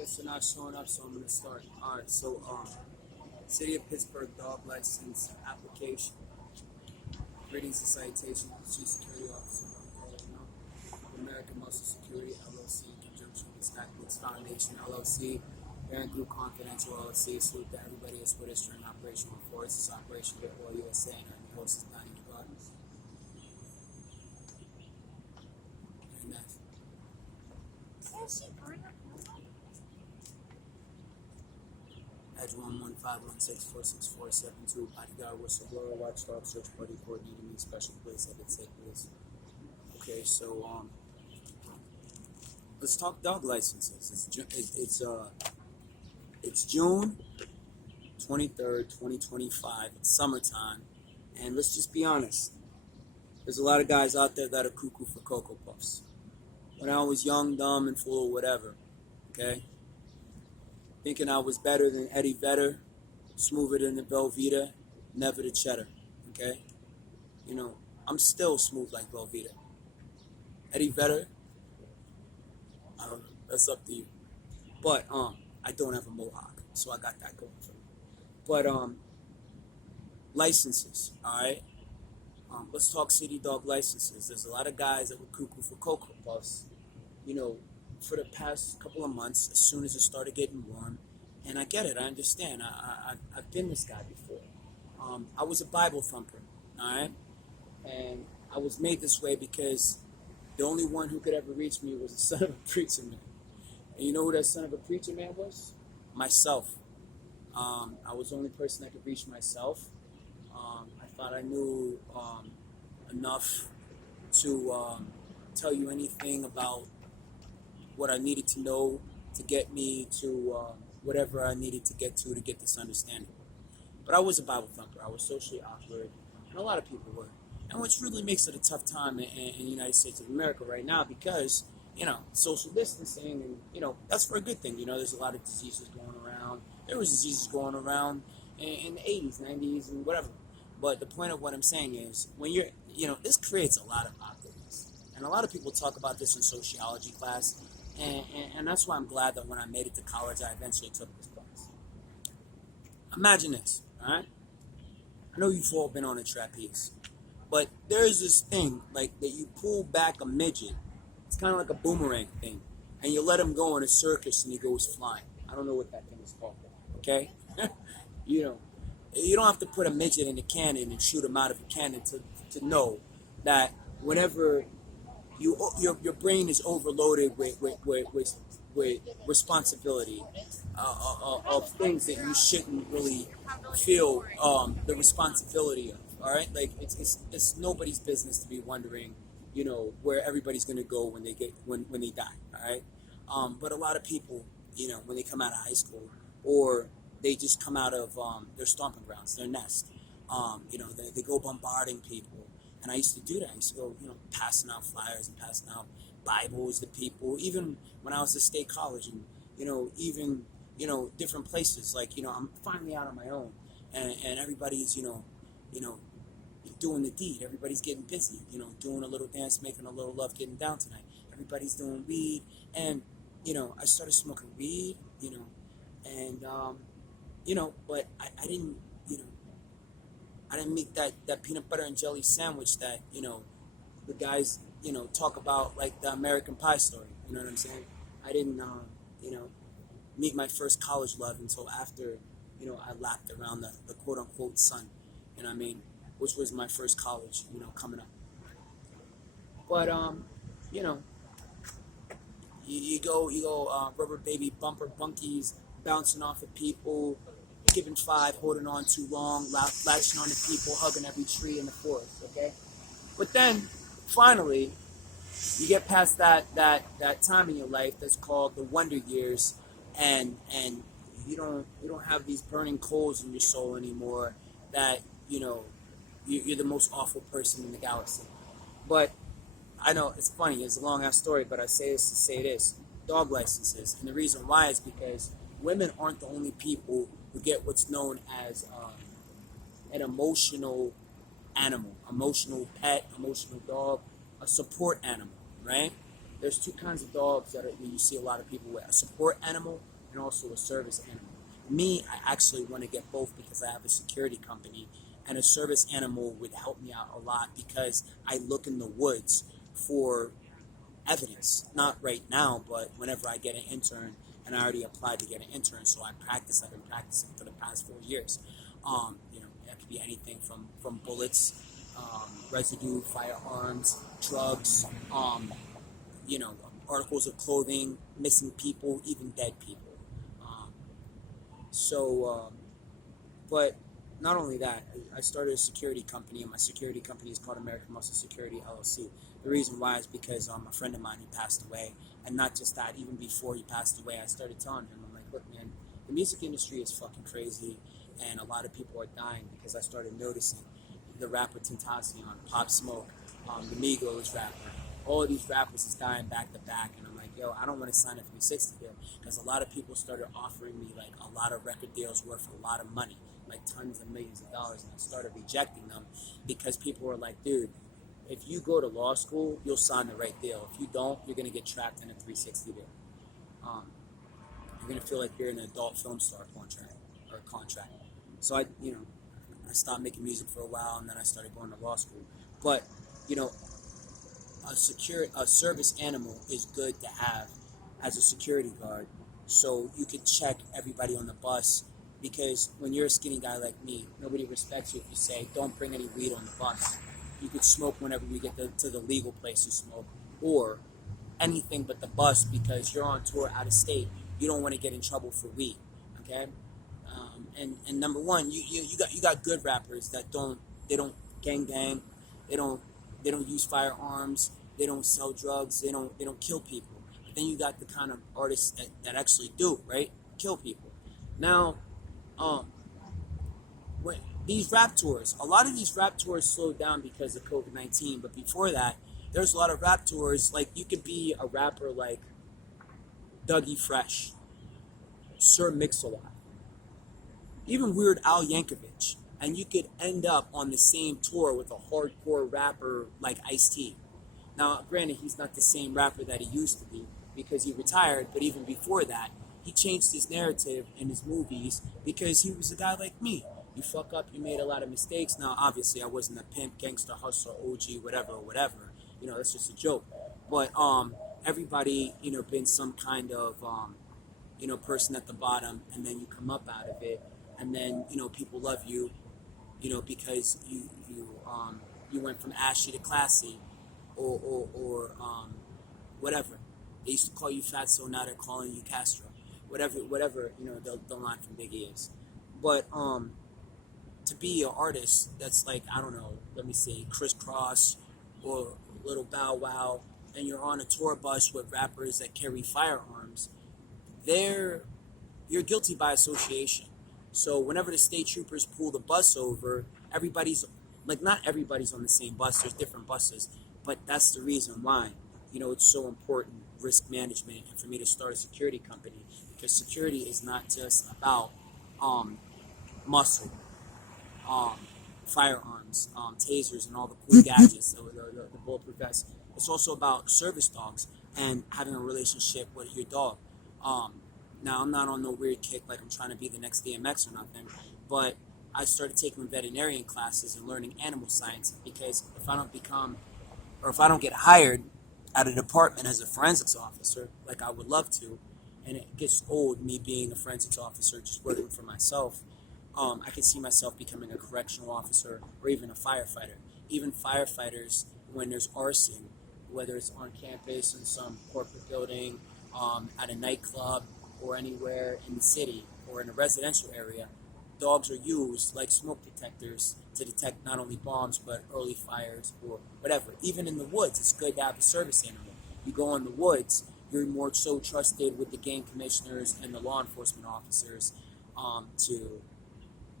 guess they're not showing up, so I'm gonna start. All right, so City of Pittsburgh dog license application. Greetings and salutations, Chief Security Officer, American Muscle Security LLC, in conjunction with Stackbooks Foundation LLC, Parent Group Confidential LLC. Salute to everybody that's with us during Operation Force. This is Operation Football USA, and I'm your host is Donnie. Very nice. Edge 115164647 bodyguard, whistleblower, watchdog, search party coordinator, meet special place, edit safe place. Okay, so let's talk dog licenses. It's June 23rd, 2025. It's summertime, and let's just be honest. There's a lot of guys out there that are cuckoo for Cocoa Puffs. When I was young, dumb, and full of whatever, okay? Thinking I was better than Eddie Vedder, smoother than the Velveeta, never the cheddar, okay? You know, I'm still smooth like Velveeta. Eddie Vedder, I don't know, that's up to you. But I don't have a mohawk, so I got that going for me. But licenses, all right? Let's talk city dog licenses. There's a lot of guys that were cuckoo for Cocoa Puffs, you know, for the past couple of months, as soon as it started getting warm. And I get it, I understand. I've been this guy before. I was a Bible thumper, all right? And I was made this way because the only one who could ever reach me was the son of a preacher man. And you know who that son of a preacher man was? Myself. I was the only person that could reach myself. I thought I knew enough to tell you anything about what I needed to know to get me to whatever I needed to get this understanding. But I was a Bible thumper. I was socially awkward, and a lot of people were. And which really makes it a tough time in the United States of America right now because, you know, social distancing, and, you know, that's for a good thing. You know, there's a lot of diseases going around. There was diseases going around in the 80s, 90s, and whatever. But the point of what I'm saying is, when you're, you know, this creates a lot of awkwardness. And a lot of people talk about this in sociology class. And that's why I'm glad that when I made it to college, I eventually took this class. Imagine this, all right? I know you've all been on a trapeze, but there's this thing, like, that you pull back a midget. It's kind of like a boomerang thing. And you let him go in a circus and he goes flying. I don't know what that thing is called, okay? You know, you don't have to put a midget in a cannon and shoot him out of a cannon to know that whenever your brain is overloaded with responsibility of things that you shouldn't really feel the responsibility of. All right, like it's nobody's business to be wondering, you know, where everybody's gonna go when they die. All right, but a lot of people, you know, when they come out of high school or they just come out of their stomping grounds, their nest, you know, they go bombarding people. And I used to do that. I used to go, you know, passing out flyers and passing out Bibles to people, even when I was at State College and, you know, even, you know, different places. Like, you know, I'm finally out on my own and everybody's, you know, doing the deed. Everybody's getting busy, you know, doing a little dance, making a little love, getting down tonight. Everybody's doing weed. And, you know, I started smoking weed, you know, and, you know, but I didn't, you know, I didn't make that peanut butter and jelly sandwich that, you know, the guys, you know, talk about, like the American Pie story. You know what I'm saying? I didn't, you know, meet my first college love until after, you know, I lapped around the quote-unquote sun, you know what I mean? Which was my first college, you know, coming up. But, you know, you go rubber baby bumper bunkies, bouncing off of people, giving five, holding on too long, latching on to people, hugging every tree in the forest, okay? But then, finally, you get past that time in your life that's called the wonder years, and you don't have these burning coals in your soul anymore that, you know, you're the most awful person in the galaxy. But I know it's funny, it's a long ass story, but I say this to say this: dog licenses, and the reason why is because women aren't the only people who get what's known as an emotional animal, emotional pet, emotional dog, a support animal, right? There's two kinds of dogs that you see a lot of people with: a support animal and also a service animal. Me, I actually want to get both because I have a security company, and a service animal would help me out a lot because I look in the woods for evidence. Not right now, but whenever I get an intern, and I already applied to get an intern, so I practice. I've been practicing for the past 4 years. That could be anything from bullets, residue, firearms, drugs, you know, articles of clothing, missing people, even dead people. Um, so, but not only that, I started a security company, and my security company is called American Muscle Security LLC. The reason why is because a friend of mine, he passed away, and not just that, even before he passed away, I started telling him, I'm like, look, man, the music industry is fucking crazy, and a lot of people are dying because I started noticing the rapper Tentacion, Pop Smoke, the Migos rapper, all of these rappers is dying back to back, and I'm like, yo, I don't want to sign a 360 deal because a lot of people started offering me like a lot of record deals worth a lot of money, like tons of millions of dollars, and I started rejecting them because people were like, dude, if you go to law school, you'll sign the right deal. If you don't, you're gonna get trapped in a 360 deal. Um, you're gonna feel like you're in an adult film star contract. So I stopped making music for a while, and then I started going to law school. But you know, a service animal is good to have as a security guard, so you can check everybody on the bus. Because when you're a skinny guy like me, nobody respects you if you say, "Don't bring any weed on the bus." You could smoke whenever we get to the legal place to smoke, or anything but the bus because you're on tour out of state. You don't want to get in trouble for weed, okay? And number one, you got good rappers that don't gang, they don't they don't use firearms, they don't sell drugs, they don't kill people. But then you got the kind of artists that actually do, right, kill people. Now, um, when these rap tours, a lot of these rap tours slowed down because of COVID-19. But before that, there's a lot of rap tours. Like you could be a rapper like Dougie Fresh, Sir Mix-a-Lot, even Weird Al Yankovic, and you could end up on the same tour with a hardcore rapper like Ice-T. Now, granted, he's not the same rapper that he used to be because he retired, but even before that, he changed his narrative in his movies because he was a guy like me. You fuck up, you made a lot of mistakes. Now, obviously, I wasn't a pimp, gangster, hustler, OG, whatever. That's just a joke. But everybody, been some kind of, person at the bottom, and then you come up out of it, and then, people love you, because you went from ashy to classy, or whatever. They used to call you fat, so now they're calling you Castro. Whatever, the line from Biggie is. But to be an artist that's like, I don't know, let me say Criss Cross or Little Bow Wow, and you're on a tour bus with rappers that carry firearms, you're guilty by association. So whenever the state troopers pull the bus over, everybody's like, not everybody's on the same bus. There's different buses, but that's the reason why it's so important, risk management, and for me to start a security company, because security is not just about muscle, um, firearms, tasers, and all the cool gadgets, the bulletproof vests. It's also about service dogs and having a relationship with your dog. Now, I'm not on no weird kick like I'm trying to be the next DMX or nothing, but I started taking veterinarian classes and learning animal science because if I don't get hired at a department as a forensics officer, like I would love to, and it gets old, me being a forensics officer, just working for myself, I can see myself becoming a correctional officer or even a firefighter. Even firefighters, when there's arson, whether it's on campus, in some corporate building, at a nightclub, or anywhere in the city or in a residential area, dogs are used like smoke detectors to detect not only bombs but early fires or whatever. Even in the woods, it's good to have a service animal. You go in the woods, you're more so trusted with the game commissioners and the law enforcement officers to,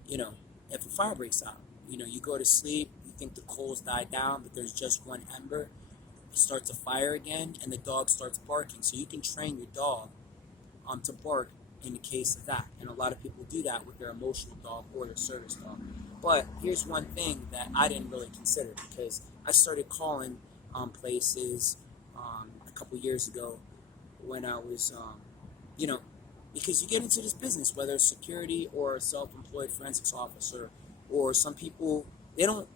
if a fire breaks out, you go to sleep, you think the coals died down, but there's just one ember. It starts a fire again, and the dog starts barking. So you can train your dog to bark in the case of that. And a lot of people do that with their emotional dog or their service dog. But here's one thing that I didn't really consider, because I started calling places a couple years ago when I was, because you get into this business, whether it's security or a self-employed forensics officer, or some people, they don't,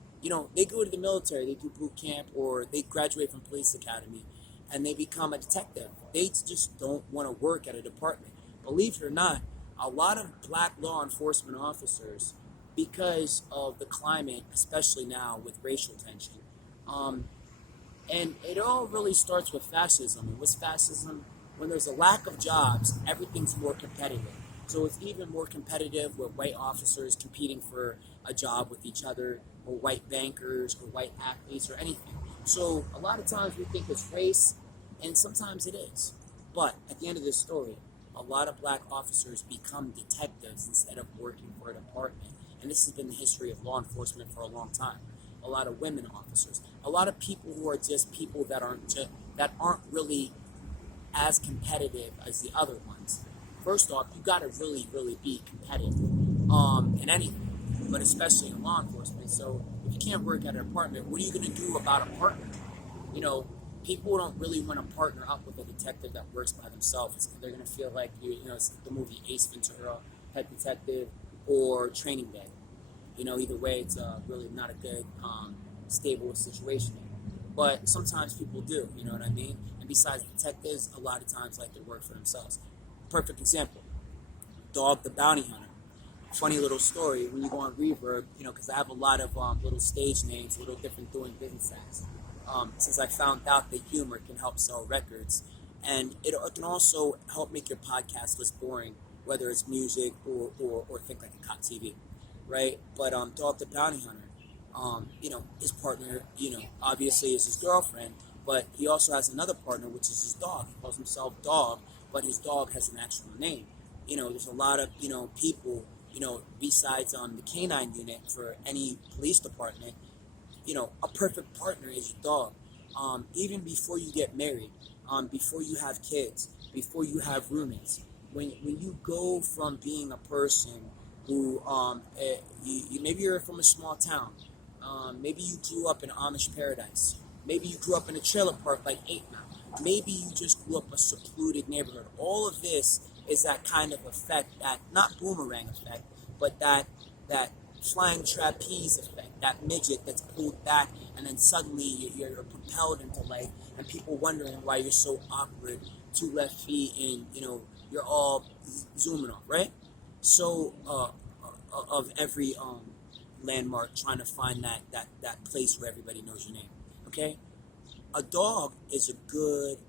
they go to the military, they do boot camp, or they graduate from police academy, and they become a detective. They just don't want to work at a department. Believe it or not, a lot of black law enforcement officers, because of the climate, especially now with racial tension, um, and it all really starts with fascism. And what's fascism? When there's a lack of jobs, everything's more competitive. So it's even more competitive with white officers competing for a job with each other, or white bankers, or white athletes, or anything. So a lot of times we think it's race, and sometimes it is. But at the end of this story, a lot of black officers become detectives instead of working for a department. And this has been the history of law enforcement for a long time. A lot of women officers, a lot of people who are just people that aren't really as competitive as the other ones. First off, you got to really, really be competitive in anything, but especially in law enforcement. So if you can't work at an apartment, what are you going to do about a partner? You know, people don't really want to partner up with a detective that works by themselves. They're going to feel like it's the movie Ace Ventura, Pet Detective, or Training Day. Either way, it's really not a good, stable situation. But sometimes people do, you know what I mean? And besides, detectives a lot of times like to work for themselves. Perfect example, Dog the Bounty Hunter. Funny little story, when you go on Reverb, because I have a lot of little stage names, little different doing business as. Since I found out that humor can help sell records. And it can also help make your podcast less boring, whether it's music or think like a cop TV, right? But Dog the Bounty Hunter, his partner, obviously is his girlfriend, but he also has another partner, which is his dog. He calls himself Dog, but his dog has an actual name. There's a lot of, people, besides the canine unit for any police department, a perfect partner is your dog. Even before you get married, before you have kids, before you have roommates, when you go from being a person who, maybe you're from a small town, maybe you grew up in Amish paradise, maybe you grew up in a trailer park like 8 Mile, maybe you just grew up a secluded neighborhood. All of this is that kind of effect, that not boomerang effect, but that flying trapeze effect, that midget that's pulled back, and then suddenly you're propelled into life, and people wondering why you're so awkward, 2 left feet, and you're all zooming off, right? So of every landmark, trying to find that place where everybody knows your name. Okay, a dog is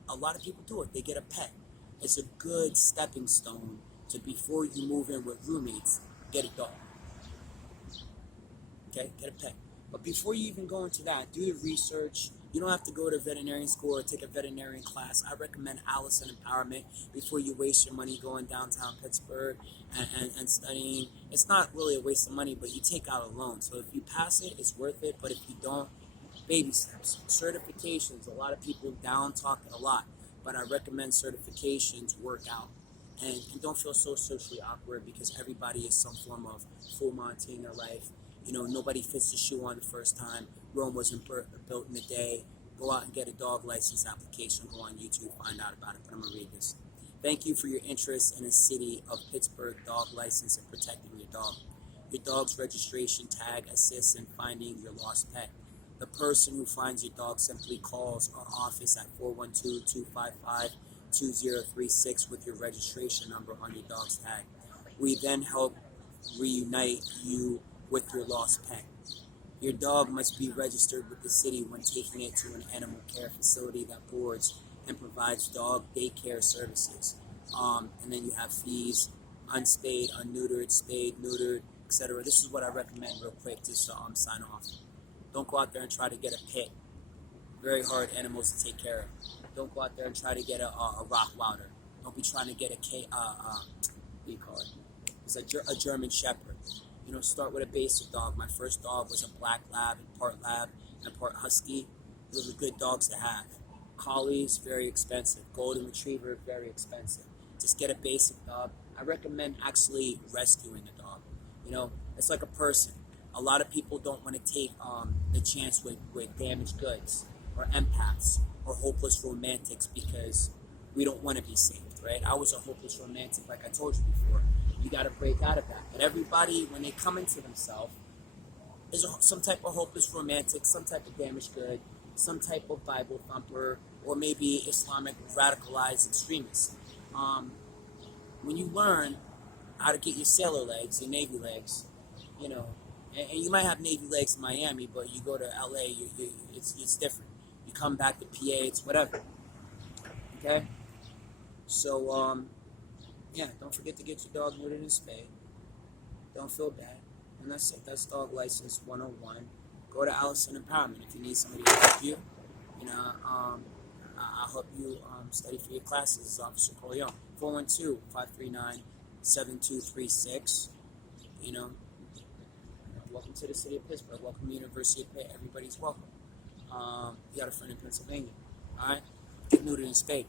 a lot of people do it. They get a pet. It's a good stepping stone to, before you move in with roommates, get a dog. Okay, get a pet. But before you even go into that, do your research. You don't have to go to veterinarian school or take a veterinarian class. I recommend Allison Empowerment before you waste your money going downtown Pittsburgh and studying. It's not really a waste of money, but you take out a loan. So if you pass it, it's worth it. But if you don't, baby steps. Certifications, a lot of people down talk it a lot, but I recommend certifications work out. And don't feel so socially awkward, because everybody is some form of full Monty in their life. Nobody fits the shoe on the first time. Rome wasn't built in a day. Go out and get a dog license application. Go on YouTube, find out about it. But I'm going to read this. Thank you for your interest in a city of Pittsburgh dog license and protecting your dog. Your dog's registration tag assists in finding your lost pet. The person who finds your dog simply calls our office at 412-255-2036 with your registration number on your dog's tag. We then help reunite you with your lost pet. Your dog must be registered with the city when taking it to an animal care facility that boards and provides dog daycare services. And then you have fees, unspayed, unneutered, spayed, neutered, etc. This is what I recommend real quick, just to sign off. Don't go out there and try to get a pet. Very hard animals to take care of. Don't go out there and try to get a Rottweiler. Don't be trying to get what do you call it? It's a German Shepherd. Start with a basic dog. My first dog was a black lab and part husky. Those are good dogs to have. Collies, very expensive. Golden Retriever, very expensive. Just get a basic dog. I recommend actually rescuing a dog. It's like a person. A lot of people don't want to take the chance with damaged goods or empaths or hopeless romantics, because we don't want to be saved, right? I was a hopeless romantic, like I told you before. You got to break out of that. But everybody, when they come into themselves, is some type of hopeless romantic, some type of damaged good, some type of Bible thumper, or maybe Islamic radicalized extremist. When you learn how to get your sailor legs, your Navy legs, you know, and you might have Navy legs in Miami, but you go to LA, it's different. You come back to PA, it's whatever. Okay? So, yeah, don't forget to get your dog neutered and spayed. Don't feel bad. And that's it. That's Dog License 101. Go to Allison Empowerment if you need somebody to help you. You know, I'll help you study for your classes as Officer Corleone. 412-539-7236. You know, welcome to the city of Pittsburgh. Welcome to the University of Pitt. Everybody's welcome. You got a friend in Pennsylvania. All right? Get neutered and spayed.